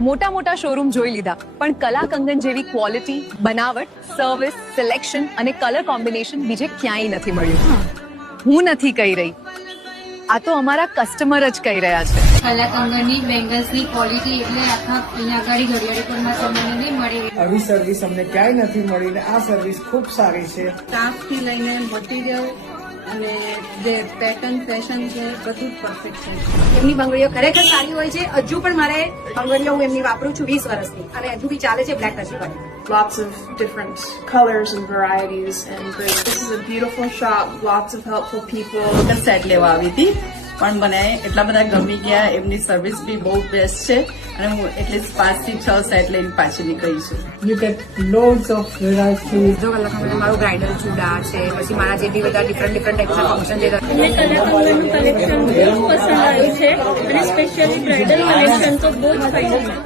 મોટા મોટા શોરૂમ જોઈ લીધા, પણ કલા કંગન જેવી ક્વોલિટી, બનાવટ, સર્વિસ, સિલેક્શન અને કલર કોમ્બિનેશન બીજે ક્યાંય નથી મળ્યું. હું નથી કહી રહી, આ તો અમારા કસ્ટમર જ કહી રહ્યા છે. કલા કંગનની બેંગલ્સની ક્વોલિટી એટલે આખા અહીંયા આગળ ઘડિયાળી પરમાં તમને નહીં મળે. આવી સર્વિસ અમને ક્યાંય નથી મળી ને આ સર્વિસ ખૂબ સારી છે. સ્ટાફથી લઈને મટીરિયલ અને જે પેટર્ન ફેશન છે બધું જ પરફેક્ટ છે. એમની બંગડીઓ ખરેખર સારી હોય છે. હજુ પણ મારે બંગડીઓ હું એમની વાપરું છું 20 વર્ષથી અને હજુ બી ચાલે છે બ્લેક ટચી પર. Lots of different colors and varieties, and this is a beautiful shop. Lots of helpful people. Set લેવા આવી હતી, પણ મને એટલા બધા ગમી ગયા. એમની સર્વિસ બી બહુ બેસ્ટ છે અને હું એટલીસ્ટ 5 થી 6 સેટ લઈને પાછી નીકળી છું. You get loads of variety. જો કલા કંગન મારું બ્રાઇડલ ચૂડા છે, પછી મારા જે બી બધા ડિફરન્ટ ટાઈપના ફંક્શન છે. મને કલા કંગનનું કલેક્શન બહુ જ પસંદ આવ્યું છે અને સ્પેશિયલી બ્રાઇડલ કલેક્શન તો બહુ જ ફાઇન છે.